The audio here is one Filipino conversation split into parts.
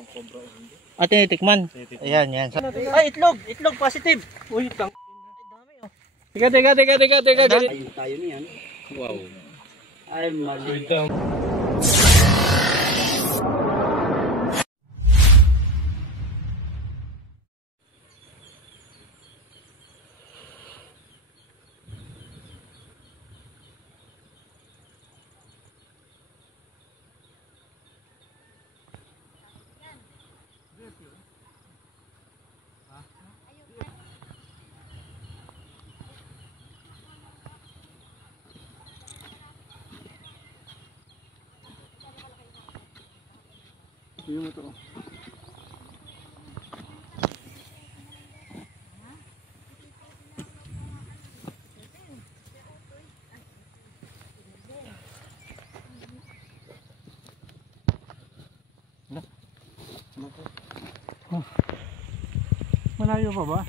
kung cobra o hindi. Tinitikman. Ayan, yan. Ay, itlog positive. Uy, tang. Ay, dami oh. Teka. Tayo niyan. Wow. Ay, mali. Yung ito. Malayo pa ba?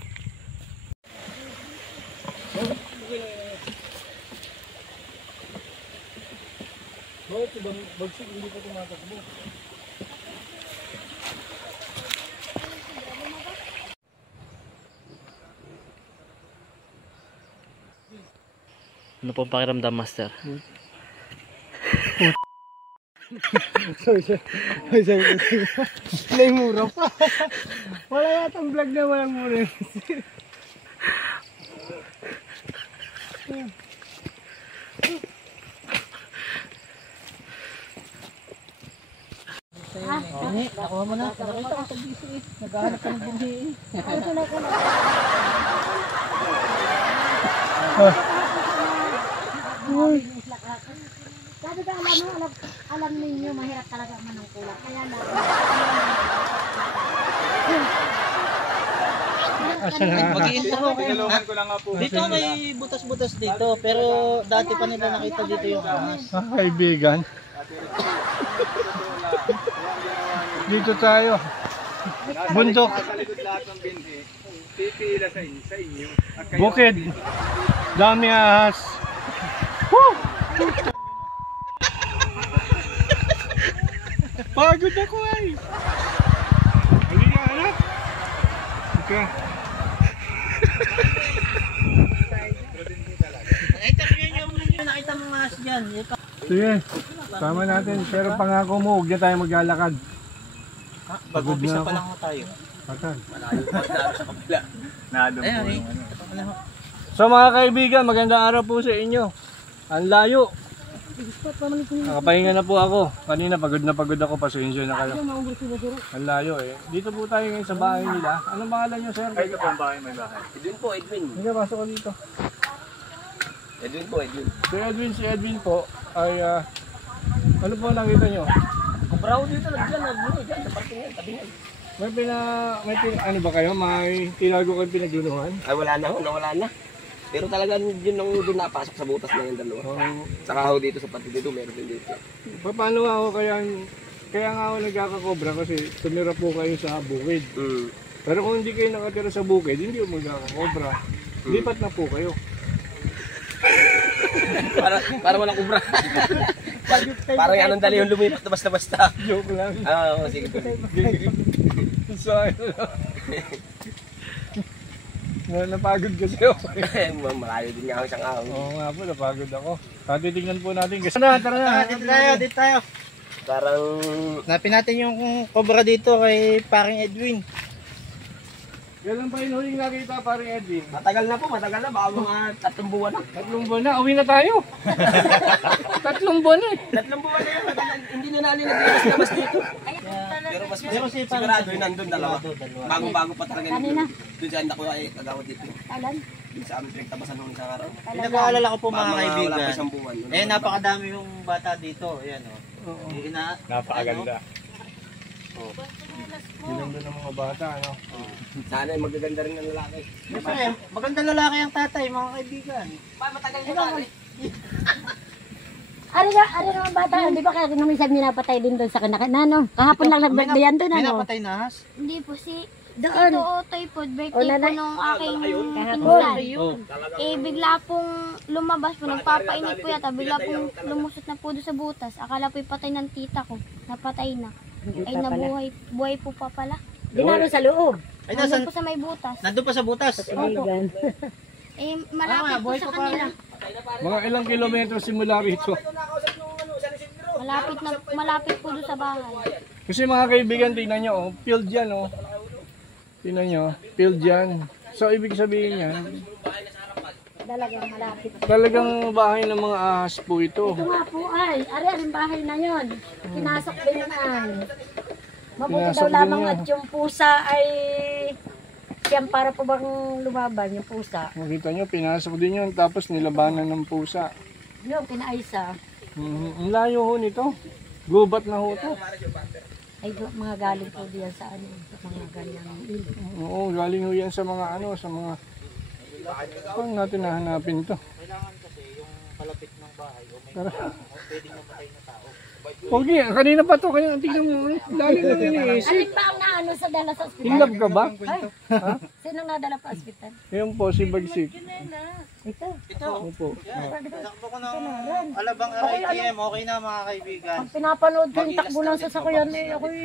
Bakit ibang bagsik hindi pa tumatakbo? Ano pong pakiramdam, Master? May mura pa. Wala yatang vlog na walang mura. Nakuha mo na. Nakita ko sa biso eh. Naghahanap ka ng bumi eh. Sabi ka alam ninyo mahirap talaga manungkulan. Kaya na. Tinulungan ko lang nga po. Dito may butas-butas dito, pero dati pa nila nakita dito yung ahas. Kaibigan. Dito tayo. Bundok. Sa likod lahat ng binhi, pipila sa inyo. Bukid. Dami ahas. Woo! Pagod ako ay. Hindi ka anak. Okay. Na-interview niyo yung nakita mong ahas dyan. Sige. Tama natin. Pero pangako mo, huwag na tayo maglalakad. Mag-umpisa pa lang tayo. Patan. Malayo pa tayo sa kabila. Nadong po yung ano. So mga kaibigan, magandang araw po sa inyo. Ang layo. Nakapahinga na po ako. Kanina pagod na pagod ako. Pasensya na kayo. Ang layo eh. Dito po tayo ngayon sa bahay nila. Anong pangalan nyo, sir? Ay, ito po ang bahay, may bahay. Edwin po, Edwin. Hindi, pasok ko dito. Edwin po, Edwin. Si Edwin po ay ano po nakita nyo? Kubraho dito, dyan, sa parking yan, tabi yan. Ano ba kayo? May tinago kayong pinaglunuhan? Ay, wala na ho, nawala na. Pero talagang yun ang doon napasok sa butas na yung dalawa. Oh, Saka ho dito sa pati dito, meron din dito. paano ako kaya nga ako nagkakakobra kasi tumira po kayo sa bukid. Pero kung hindi kayo nakatira sa bukid, hindi mo magkakakobra. Lipat na po kayo. para walang kubra. Parang yan ang dali yung lumipat na basta-basta. Joke lang. Oo, sige po. So, napagod kasi ako. Malayo din nga ako isang araw. Oo nga po, napagod ako. Titignan po natin. Tara na. Dito tayo. Parang... Hanapin natin yung cobra dito kay paring Edwin. Kailan pa yung huling nakita, paring Edwin? Matagal na. Baka mga 3 buwan na. 3 buwan na, uwi na tayo. 3 buwan eh. 3 buwan na yan, hindi na namin nag-labas dito. Pero mas sigurado yun nandun dalawa. Bago-bago pa talaga yun. Doon sa anak ko ay kagawad dito. Alam? Doon sa aming pinagtabasan nung isang araw. Nag-aalala ko po mga Wala pa kaibigan. isang buwan. Napakadami yung bata dito. Ayan o. Napakaganda. Ganda ng mga bata, ano? Sana ay magaganda rin ng lalaki. Siyempre, magandang lalaki ang tatay, mga kaibigan. Matagal na ba? Ari naman bata, di ba kaya nung minsan minapatay din doon sa kanakana, Kahapon lang nag-birthday yan doon, May ano? napatay na ahas? Hindi po si Doon. Tito Otoy po, birthday po nanay. nung aking Kahapon. pinsan. Bigla pong lumabas po, nagpapainit po yata, bigla pong lumusot na po doon sa butas. Akala po patay ng tita ko, napatay na. Ay buhay po pa pala. Dinalo sa loob. Ay, Nandun nasan? po sa may butas. Nandun pa sa butas. Iligan. Eh, malapit po sa kanila. Mga ilang kilometro simula rito. Malapit po doon sa bahay. Kasi mga kaibigan, tingnan nyo, oh, field yan, oh. Tingnan nyo, field yan. So, ibig sabihin yan, Talagang malapit. talagang bahay ng mga ahas po ito. Ito nga po ay, ari-aring bahay na yon. Pinasok din ay. Mabuti Pinasok daw din lamang yan. at yung pusa ay siyang para po bang lumaban yung pusa. Makita nyo, pinasok din yun, tapos nilabanan ng pusa. Yung pinaisa. Ang layo ho nito. Gubat na ho ito. Ay mga galing po diyan sa ano, sa mga ganyang ilog. Oo, galing ho yan sa mga ano, sa mga... Paano natin nahanapin ito? Kailangan kasi yung kalapit ng bahay o may Tara. pwedeng mamatay na tao. Okay, kanina pa to, kaya tingnan mo, dali na iniisip. Alin ba ang naano sa dala sa ospital? In love ka ba? Ay, sino nadala pa ospital? Yan po, si Bagsik. Ito. Ito. Opo. Takbo ko ng alabang RITM. Okay na mga kaibigan. Pag pinapanood ko yung takbo ng sasakyan eh, ako'y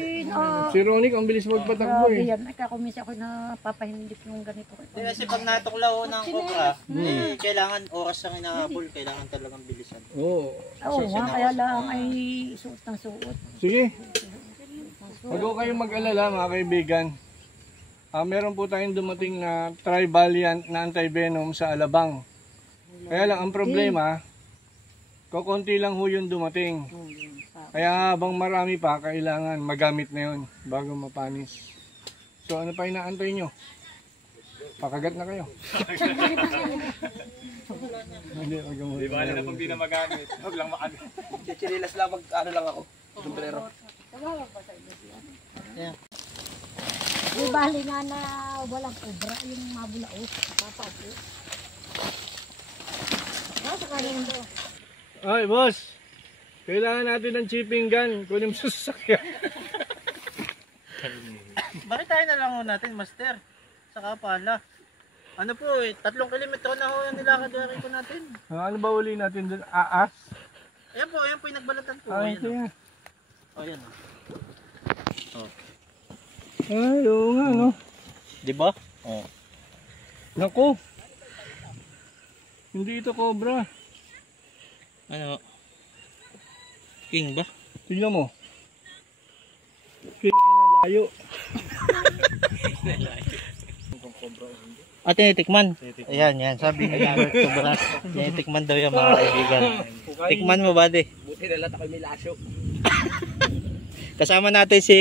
Si Ronic, ang bilis magpatakbo grabe eh. yan. Ay, kakumisi ako na papahindik yung ganito. Hindi kasi pag natuklaw ng cobra, eh, kailangan oras ang inahabol. Kailangan talagang bilisan. Oo. Oo nga, kaya lang ay suot ng suot. Sige. Huwag ko kayong mag-alala mga kaibigan. Meron po tayong dumating na tribalian na anti-venom sa Alabang. Kaya lang ang problema, kukunti lang ho yung dumating. Kaya habang marami pa, kailangan magamit na yun bago mapanis. So ano pa inaantay nyo? Pakagat na kayo. Hindi, wag mo. Di ba na pag di na magamit? Huwag lang makamit. Chichirilas lang, ano lang ako. Sombrero. Di bali nga na walang obra yung mabulao. Papapo. Nasa kanin do. Ay, boss. Kailangan natin ng chipping gun. Kunin mo sa sasakyan. Bakit tayo na lang ho natin, master? Saka pala. Ano po eh, 3 kilometro na ho yung nilakad ko natin. Ano ba uli natin doon? Aas? Ayan po yung nagbalatan po. Ay, Ayan, kaya. oh. Ayan. Ay, oo nga, no? Di ba? Oh. Naku. Hindi ito cobra. Ano? King ba? Tingnan mo. King na layo. Tinitikman. Ayan, yan. Sabi ni Robert Cobra. Tinitikman daw yung mga kaibigan. Tikman mo, buddy. Buti na lahat ako may lasyo. Kasama natin si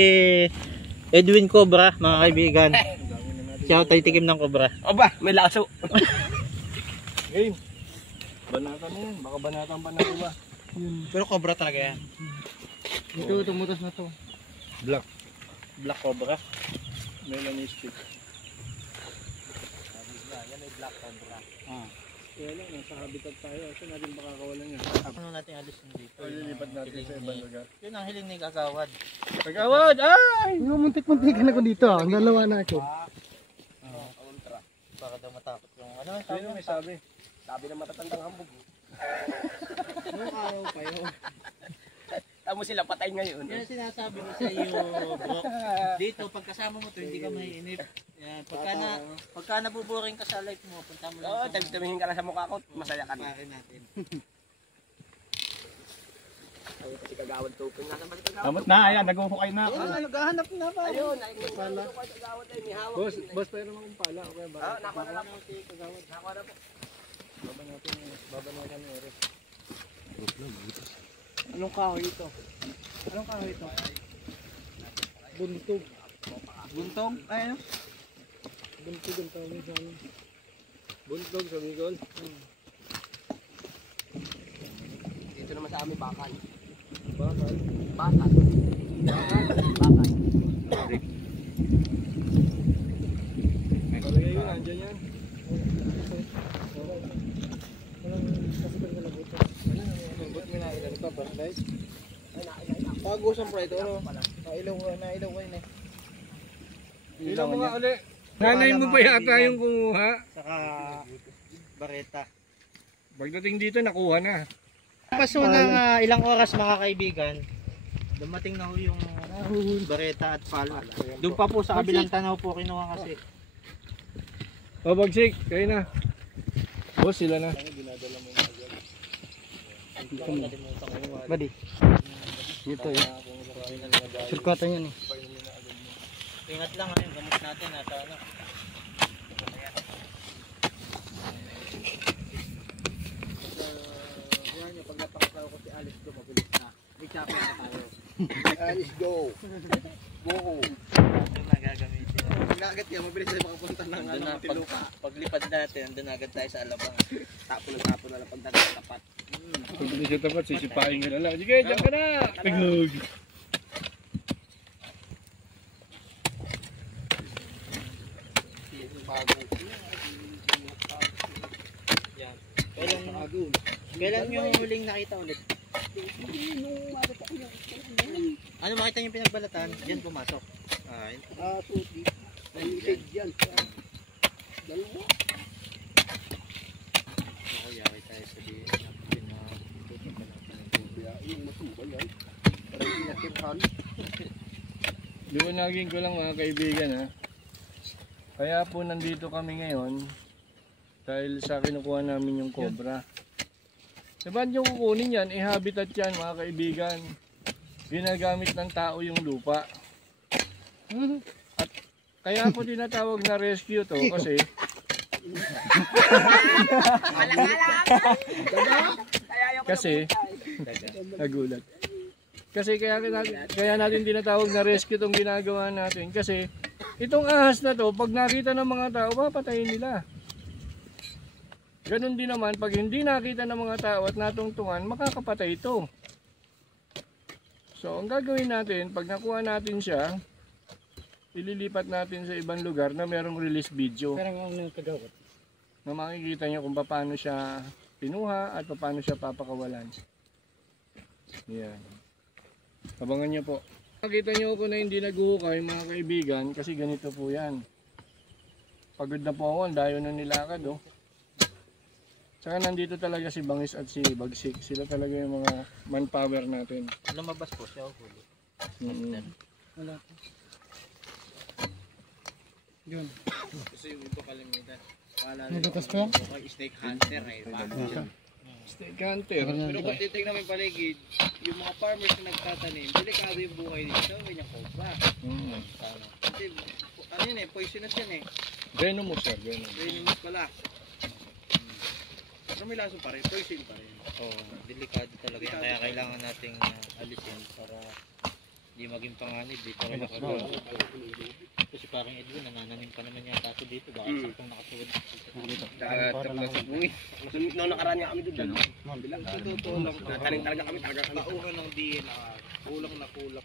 Edwin Cobra, mga kaibigan. Siya tayo tikim ng cobra. Aba, may laso. Game. Banatan mo yan. Baka banatan pa na iba. Pero cobra talaga yan. Ito, tumutas na to. Black. Black cobra. Melanistic. Yan ay black cobra. Kaya lang, nasa habitat tayo. Saan natin makakawalan yan? Ano natin alis dito? O, lilipat natin sa ibang lugar. Yun ang hiling ni Kagawad. Pag-awad! Ay! Muntik-muntikan ako dito. Ang dalawa na ako. Baka daw matakot yung ano. Sino may sabi? Sabi ng matatandang hambog. Anong araw pa yun? Tamo sila patay ngayon. Yan ang sinasabi ko sa iyo, bro. Dito, pagkasama mo to, hindi ka maiinip. Yan. Pagka nabuboring ka sa life mo, punta mo lang Oo, sa tumingin ka lang sa mukha ko, masaya ka na. pare natin. Ay, kasi kagawad tupin nga naman kagawad. Amot na, ayan, nag-uhukay na ako. Naghahanap na ba? Ayun, ay may pala. Kagawad ay may hawak. Boss, pero akong pala. Okay, ba? Nakuha na po. Nakuha na po. Baba natin ng oras. Anong kahoy ito? Anong kahoy ito? Buntog. Buntong? Ay, ano? Buntog ang tawag sa amin. Buntog sa Bicol. Dito naman sa amin, bakal. Bakal. Bakal. Bakal. Palagay yun, andyan yan. Pagusan pa ito, ano? Nailaw kayo na. Ilang mga uli. Nanay mo pa yata yung kumuha. Saka bareta. Pagdating dito, nakuha na. Paso ng ilang oras mga kaibigan, Dumating na ho yung bareta at pala. Doon pa po sa kabilang tanaw po kinuha kasi. O Bagsik, kayo na. Boss, sila na. Badi. Dito eh. Surkatan yan eh. Ingat lang yung gamot natin at ano. Pag napakataw ko si Alice ko, mabilis na. May chopper na tayo. Alice, go! Go! Ito na gagamitin. Pag-agat yan, mabilis na makapunta ng Tiluka. Paglipad natin, andun agad tayo sa Alabang. Tapo na lang pagdating sa tapat. Pag hindi siya tapat, sisipain ka na lang. Sige, dyan ka na! Tagog! Kailan yung huling nakita ulit? Ano makita niyo pinagbalatan? Diyan pumasok. Suti. Naiisig yan. Dalawa. Ako yaki tayo sa Yung matubal yan. Parang inakirhan. Liwanagin ko lang mga kaibigan ha. Kaya po nandito kami ngayon dahil sa kinukuha namin yung cobra. Sabahan yung kukunin yan, habitat yan mga kaibigan. Ginagamit ng tao yung lupa. At kaya po tinatawag na rescue to kasi nagulat. Kasi kaya natin tinatawag na rescue tong ginagawa natin kasi itong ahas na to pag nakita ng mga tao papatayin nila. Ganon din naman pag hindi nakita ng mga tao at natungtungan makakapatay ito. So ang gagawin natin pag nakuha natin siya, ililipat natin sa ibang lugar na merong release video. Parang ang kagawad. Na makikita nyo kung paano siya pinuha at paano siya papakawalan. Yan. Abangan nyo po. Nakita nyo ako na hindi naguhukay mga kaibigan kasi ganito po yan. Pagod na po ako, dayo na nilakad oh. Saka nandito talaga si Bangis at si Bagsik. Sila talaga yung mga manpower natin. lumabas po siya huli. Wala po. Yun. Kasi yung ito kalimitan. May butas pa yan? Snake hunter eh. Snake hunter. Pero kung titignan mo yung paligid, yung mga farmers na nagtatanim, delikado yung buhay dito. Ganyan cobra. Kasi ano yun eh, poisonous yan eh. Venomous siya, venomous. Venomous pala. Pero may laso pa rin, poison pa rin. Delikado talaga yan. Kaya kailangan nating alisin para hindi maging panganib dito. Kasi parang Edwin, nanananim pa naman yata ako dito. Baka saktong nakasuwad. Dagatap na sa buhay. Noong nakaraan niya kami doon. Totoo lang. Nataling talaga kami. Tauhan ng DNA. Kulang na kulang.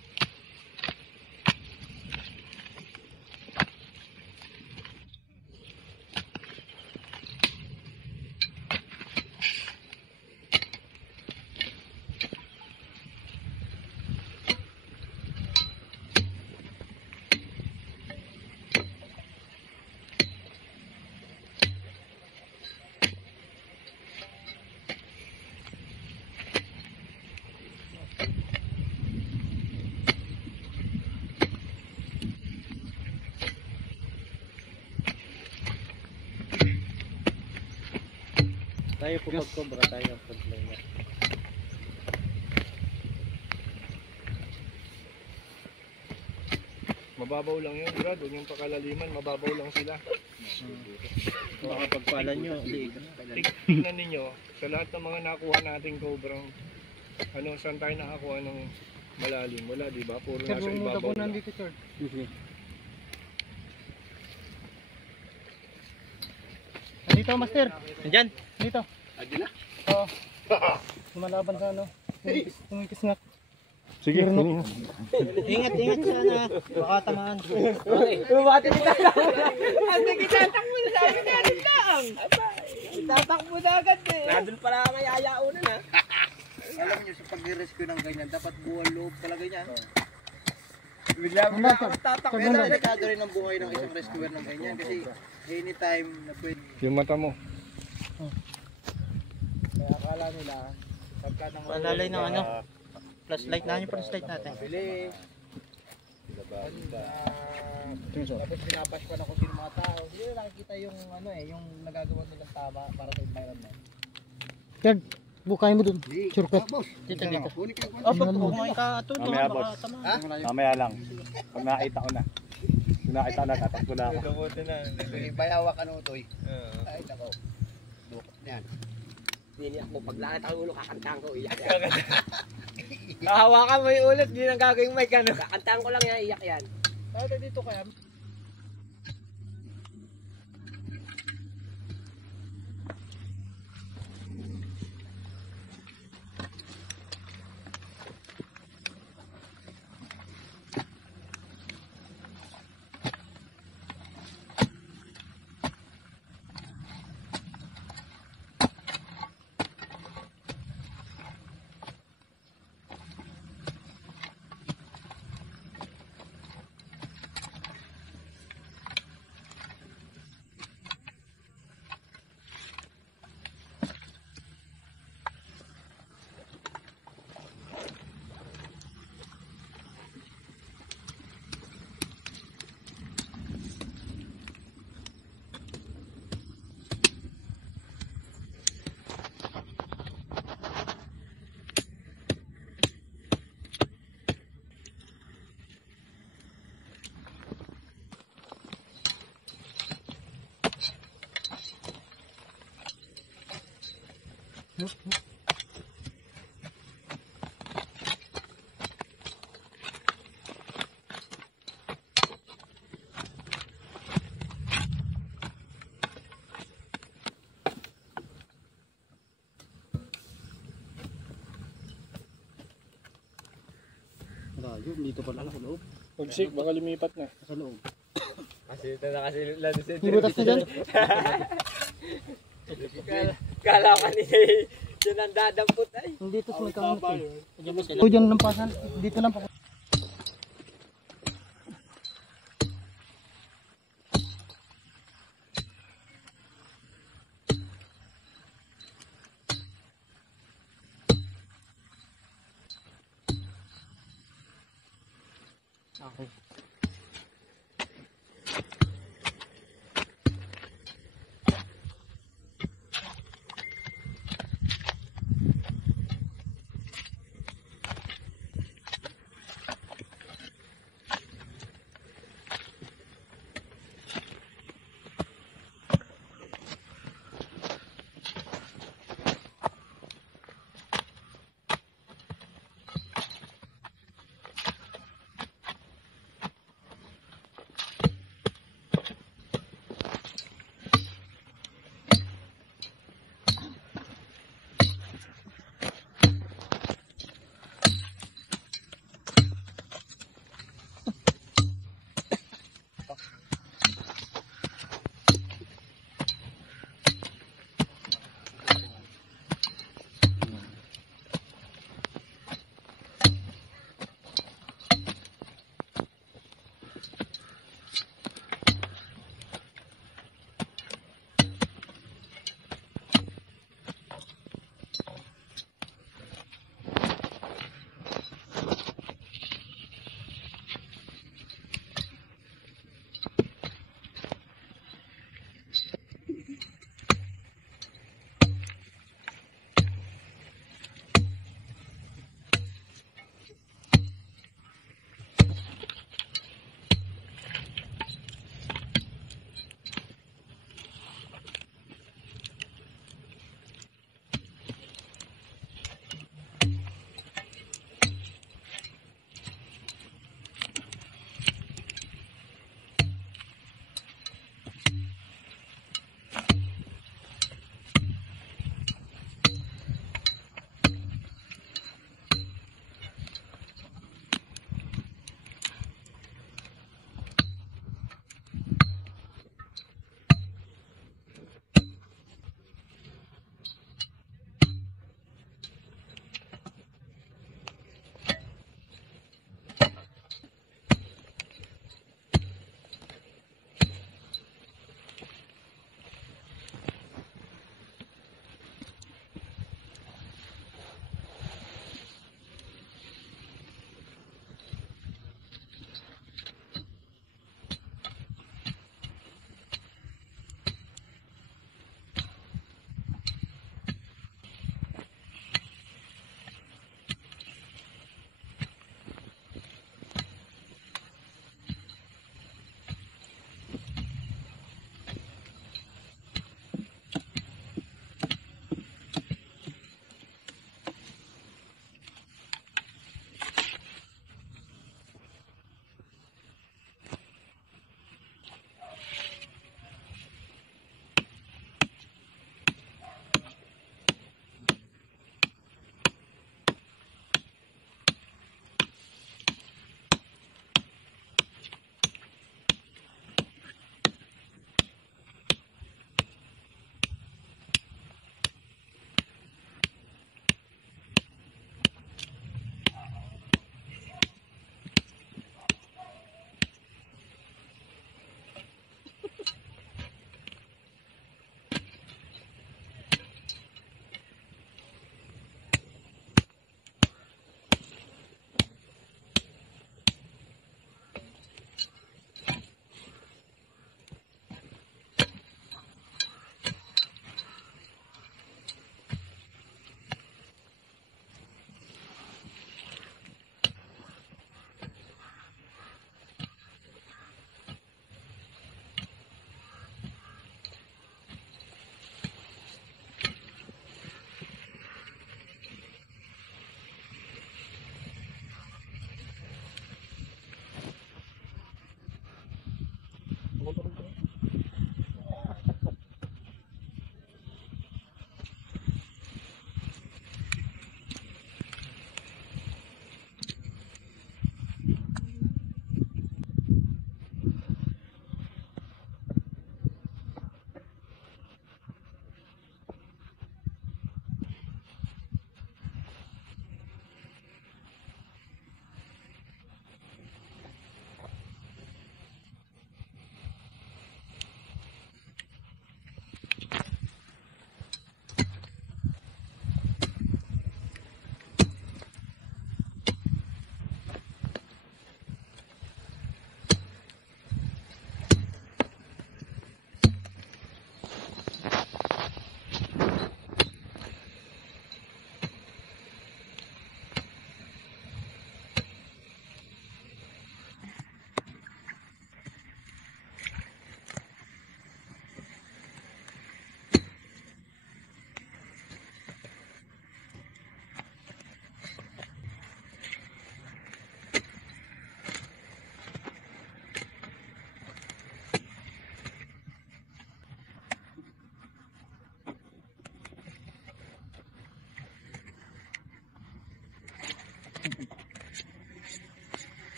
Tayo po pag-cobra tayo ang frontliner. Mababaw lang yun, Brad. Huwag yung pakalaliman, mababaw lang sila. Baka pagpala nyo, Tingnan ninyo, sa lahat ng mga nakuha nating cobrang, saan tayo nakakuha ng malalim? Wala, di ba? Puro Sir, nasa bumuna ibabaw po lang. nandito, sir. Nandito, master. Nandyan! Dito. Adi na. Oo. Lumalaban sa ano. Tumikis nga. Sige, kanina. Ingat sana. Baka tamaan. Bumati ni Tata. Hindi kitatakbo na sa akin yan. Tatakbo na agad eh. Nandun pala may ayaunan ha. Alam nyo sa pag-rescue ng ganyan, dapat buwan loob talaga niya. Bigla tatakbo. Kaya delikado rin ang buhay ng isang rescuer ng ganyan kasi anytime na pwede. Yung mata mo. Kaya akala nila, pagka nang Palalay ng ano? Flashlight na yung flashlight natin. Bilis. Tapos binabash pa na kung sino mga tao. Hindi na nakikita yung ano yung nagagawa nilang tama para sa environment. Kag, bukay mo dun. Shortcut. Dito, dito. Oh, Kung may katulong, Mamaya, baka boss. tama. Mamaya lang. Pag nakita ko na. Kung nakita ko na, tatakbo na ako. Bayawa ka no, Toy. Ay, nako. Dukot niyan. Hindi ako pag langit ang ulo kakantahan ko, iyak yan. Hahawakan mo yung ulit, di nang gagawing mic ano. Kakantahan ko lang yan, iyak yan. Dito dito kaya. Malayo, dito pala sa loob. Pagsik, baka lumipat na. Sa loob. Kasi ito na kasi lalo sa Ibutas na dyan. Kala ka ni dyan ang dadampot ay. Dito sa may kamunot eh. Diyan mo sila. Ito dyan lampasan. Dito lang pa. Okay.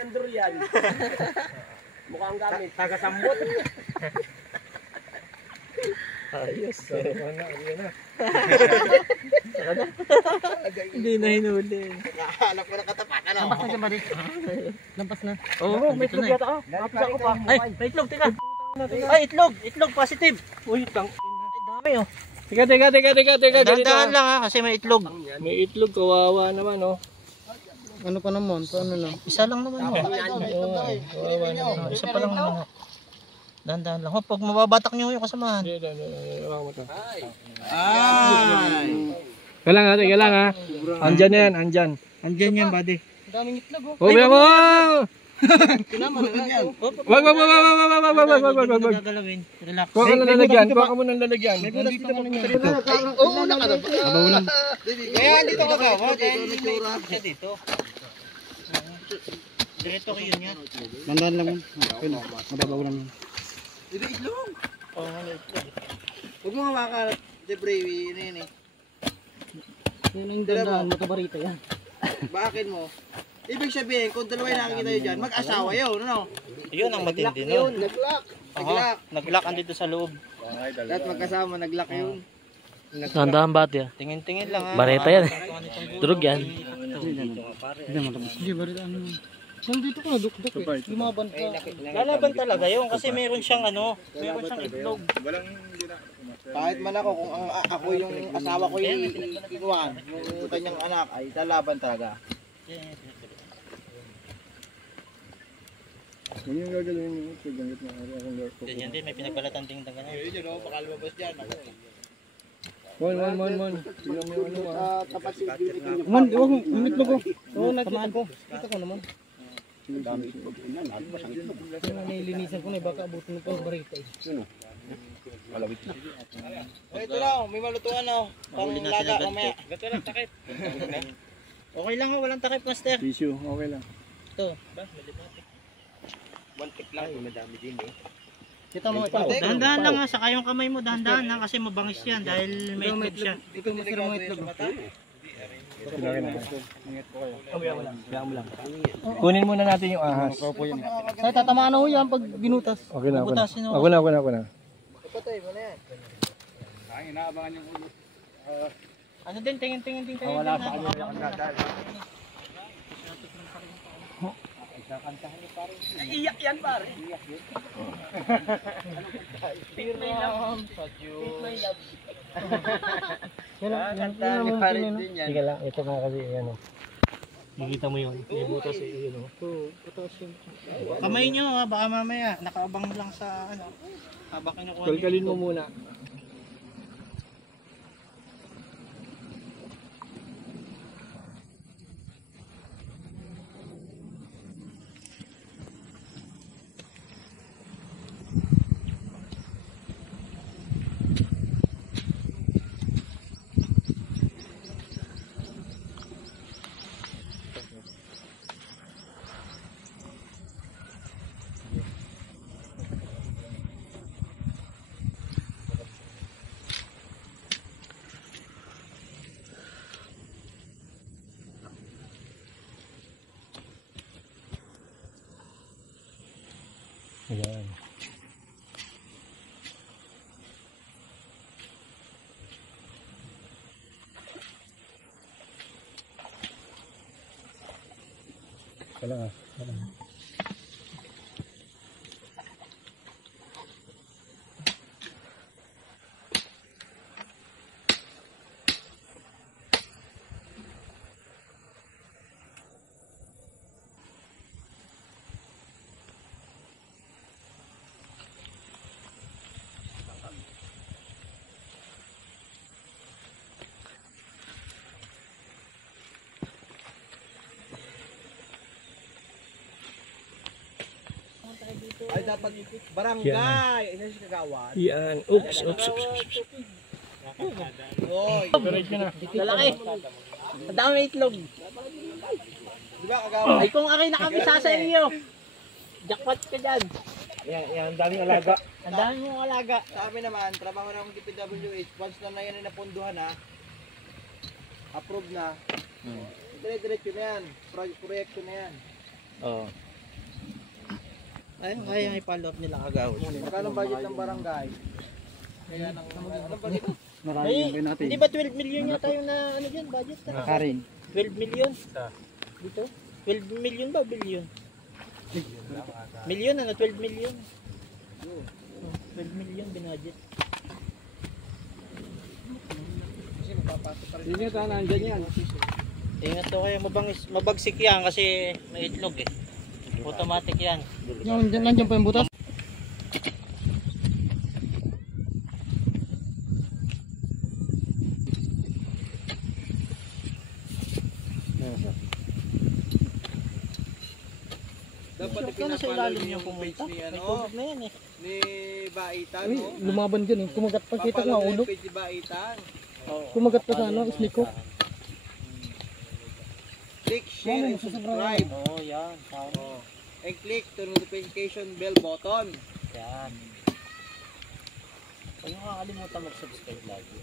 Ang durian. Mukhang gamit. Taga-sambot. Ayos. Ayun na. Hindi na hinuli. Nakahanap ko ng katapat. Ano? Lampas na dyan, buddy. Lampas na. Oo, May itlog yata ka. Nakapisa ko pa. Ay, may itlog, teka. Ay, itlog. Itlog, positive. Uy, tang. Ay, dami oh. Teka. Dahan-dahan lang ha, kasi may itlog. May itlog, kawawa naman, oh. Ano pa naman? Paano na? Isa lang naman ho. Kawawa naman. Isa pa lang naman ho. Dahan-dahan lang. Ho, pag mababatak niyo yung kasamahan. Hawakan mo to. Ay! Teka lang ha. Andyan yan, andyan. Andyan yan, buddy. Ang daming itlog oh. Oh, biya mo! Kinama na yan. Wag. Wag. Gagalawin. Relax. Kuha ka ng lalagyan, kuha ka mo ng lalagyan. Oo, nakarap. Kaya dito ka gawa. Siya dito. Direto kayo niya. Dandan lang yun. Mababaw lang yun. Dito itlog. Oo, ano itlog. Huwag mo hawakan. Debrawi, ano yun eh. Yun ang dandan. Motobarita yan. Bakit mo? Ibig sabihin, kung dalawa yung nakikita nyo dyan, mag-asawa yun, ano? Yun ang matindi nun. Nag-lock. Aha, nag-lock andito sa loob. Lahat magkasama, nag-lock yun. Tandaan ba ito? Tingin-tingin lang ha. Bareta yan. Durog yan. Hindi, barita ano yun. Nandito ka na, duk-duk eh. Lumaban ka. Lalaban talaga yun kasi meron siyang itlog. Kahit man ako, kung ako yung asawa ko yung kinuhaan, yung kanyang anak, ay lalaban talaga. Ano yung gagalawin mo? Gamit na ari akong loko. Yan din, may pinagbalatan ding tangan yan. Yun, no? Baka lumabas dyan. Mon. Tingnan mo yung ano ha. Tapat si Beauty King. Man, huwag mo. Yung itlog ko. Oo, nakita ko. Kita ko naman. Nilinisan ko na eh. Baka abutin mo pa yung barita eh. Ito lang, may malutuan na. Pang laga mamaya. Gato lang takip. Okay lang ho, walang takip master. Tissue, okay lang. Ito. One tip lang, madami din eh. Kita mo itlog. Dahan-dahan lang ha, saka yung kamay mo, dahan-dahan lang kasi mabangis yan dahil may itlog siya. Ito masira mo itlog. Kunin muna natin yung ahas. Ay, tatamaan na ho yan pag binutas. Okay na. Butasin ho. Ako na. Patay mo na yan. Ano din, tingin-tingin din kayo. Wala sa kanya yung nadal. Iyak yan pare. Yan mo din yan. Sige lang, ito nga kasi ano. Makikita mo yun. May butas eh, yun o. Kamay nyo ha, baka mamaya nakaabang lang sa ano. Habang kinukuha niyo. Kalkalin mo muna. Ayan. Kailangan. Ay dapat barangay. Isa si kagawan. Yan. Oops. Oy. Lalaki. Ang dami itlog. Di ba kagawan? Ay kung akin nakabisa sa inyo. Jackpot ka dyan. Yan, daming alaga. Ang dami mong alaga. Sa amin naman, trabaho ng DPWH, once na yan ay napunduhan na, approve na, dire-diretso na yan, proyekto na yan. Oo. Ayun, kaya i-follow up nila kagawad. Magkano budget ng barangay? Kaya nang ano ba dito? Hindi ba 12 million yata yung na ano dyan, budget? Karin. 12 million? Dito? 12 million ba? Billion? Million ano? 12 million? 12 million binudget. Ingat ha, nandyan yan. Ingat to kayo, mabagsik yan kasi may itlog eh. Automatic yan. Nandiyan pa yung butas. Dapat Saan sa ilalim yung pumunta? ni May ano, tubig na yan eh. ni Baitan, Uy, no? lumaban dyan eh. Kumagat pa. Kita ko nga ulo. Page ni Baitan. Kumagat pa sa ano, snake ko. Click, share, and subscribe. Oo, yan. Tama. Oh. And click to notification bell button. Yan. Huwag nyo kakalimutan mag-subscribe lagi.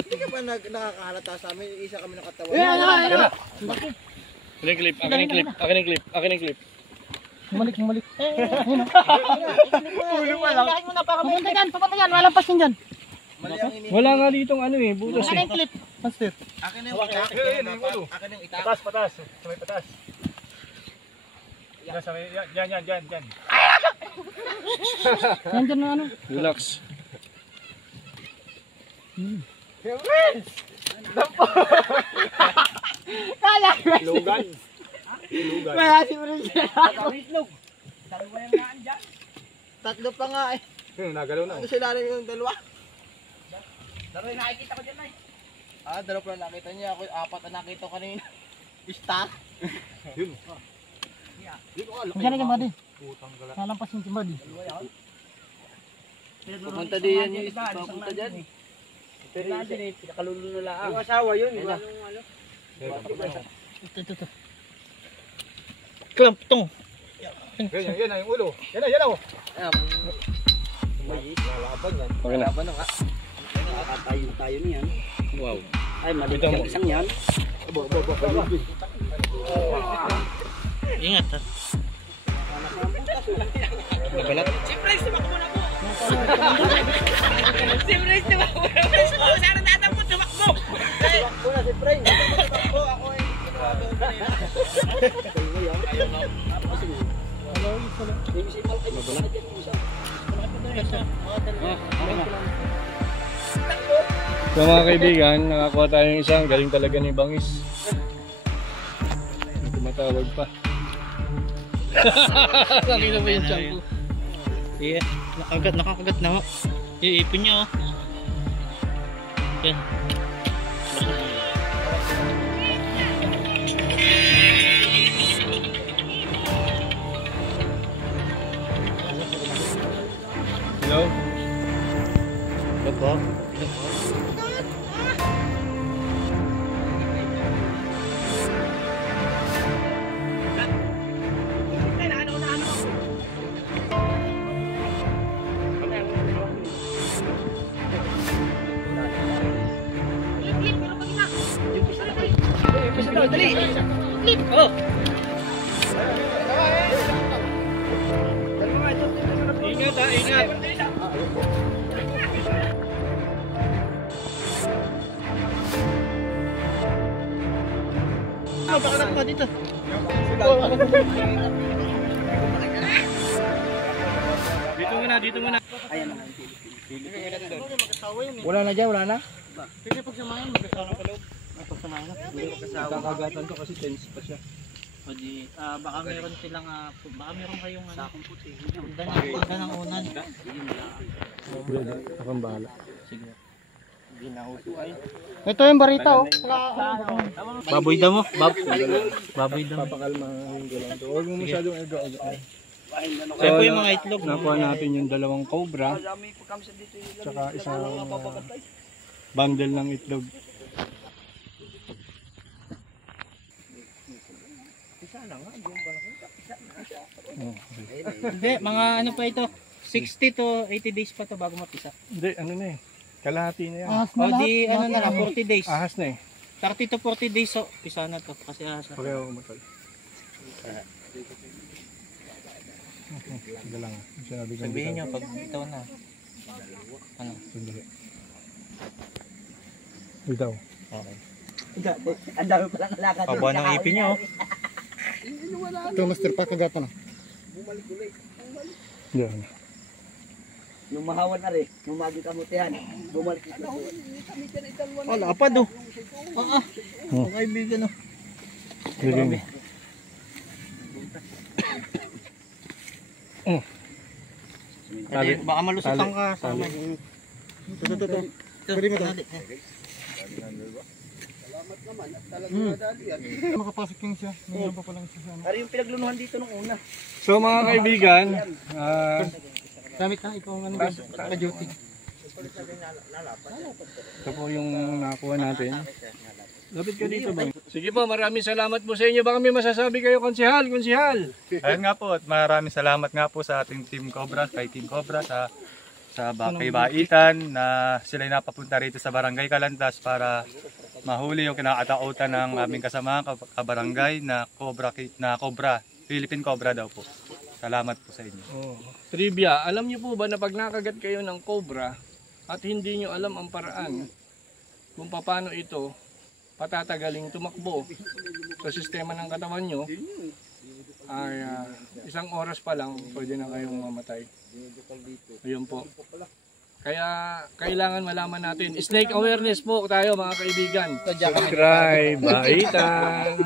Hindi ka ba nakakahalata sa amin? Isa kami nakatawa. Akin yung clip, akin yung clip, akin yung clip, akin yung clip. Humalik. Ulo pa lang. Pupunta dyan. Walampas yun dyan. Mali ang ini. Wala nga ditong ano eh, butas eh. Clip. Master. Akin yung itak. Akin yung itak. Patas. May patas. Yan. Nandyan na ano. Relax. Lugan. Kaya si Prince. Dalawa yung naan dyan. Tatlo pa nga eh. Nagalaw na. Ano sila rin yung dalawa? Dalawa yung nakikita ko dyan na eh. Dalawa pa nakita niya. Ako apat na nakita ko kanina. Stack. Yun. Diyan na buddy. Walampas yun si buddy. Pumunta din yan yung isa. Pumunta dyan. Pero yung pinakalulo na lang. Yung asawa yun. Yung ano. Ito. Clamp tong. Yan na yung ulo. Yan na. Lalaban yan. Okay na. Lalaban na nga. Tayo niyan. Wow. Ay, mabit ang isang yan. Ingat ha. Nabalat. Si Prince, tumakbo muna po. Si Prince, tumakbo muna po. Sana natin po, tumakbo. Tumakbo na si Prince. Tumakbo, ako ay ginawa doon kanina. Ayaw na. So mga kaibigan, nakakuha tayong isang galing talaga ni Bangis. May tumatawag pa. Nakita mo yung shampoo. Yeah, nakakagat na ho. Iipin niyo oh. Yan. Hello? Labo. Ingat ha, ingat. pakalat mo dito. Dito muna, dito muna. Wala na dyan, wala na. Pwede pagsamahin, magkasama pa loob. Pagsamahin na. Kakagatan to kasi tense pa siya. O di, baka meron silang, baka meron kayong sakong puti. Punta ng unan. Akong bahala. Sige. Ito yung barita oh. Baboy daw mo? Baboy daw. Papakalma yung galang to. Huwag mo masyadong ego-ego. Kaya po yung mga itlog. Nakuha natin yung dalawang cobra. Tsaka isang bundle ng itlog. Hindi, mga ano pa ito. 60 to 80 days pa to bago mapisa. Hindi, ano na eh. Kalahati na yan. Ahas O di, ano na lang, 40 days. Ahas na eh. 30 to 40 days so, pisa na to. Kasi ahas na. Pareho kumatay. Sige lang. Sinabi ko Sabihin nyo, pag bitaw na. Ano? Sandali. Bitaw. Okay. Ang dami palang alakad. Pabuhan ng ipin nyo. Ito master pa kagata na. Yan. Nung mahawan na rin, nung magi kamutihan, bumalik ito. Wala pa do. Ang kaibigan oh. Bigyan mo. Kasi baka malusutan ka sa may. Ito. Pwede mo to. Makapasok yung siya. Mayroon pa palang siya. Pero yung pinaglunuhan dito nung una. So mga kaibigan, Gamit na ikaw ang ano sa duty. ito po yung nakuha natin. Lapit ka dito ba? Sige po, maraming salamat po sa inyo. Baka may masasabi kayo, konsehal. Ayun nga po, at maraming salamat nga po sa ating Team Cobra, kay Team Cobra sa kay Baitan na sila'y napapunta rito sa Barangay Calantas para mahuli yung kinakatautan ng aming kasama kabarangay na Cobra, Philippine Cobra daw po. Salamat po sa inyo. Trivia, alam niyo po ba na pag nakagat kayo ng cobra at hindi niyo alam ang paraan kung paano ito patatagaling tumakbo sa sistema ng katawan nyo, ay isang oras pa lang pwede na kayong mamatay. Ayun po. Kaya kailangan malaman natin. Snake awareness po tayo mga kaibigan. Subscribe, Baitan.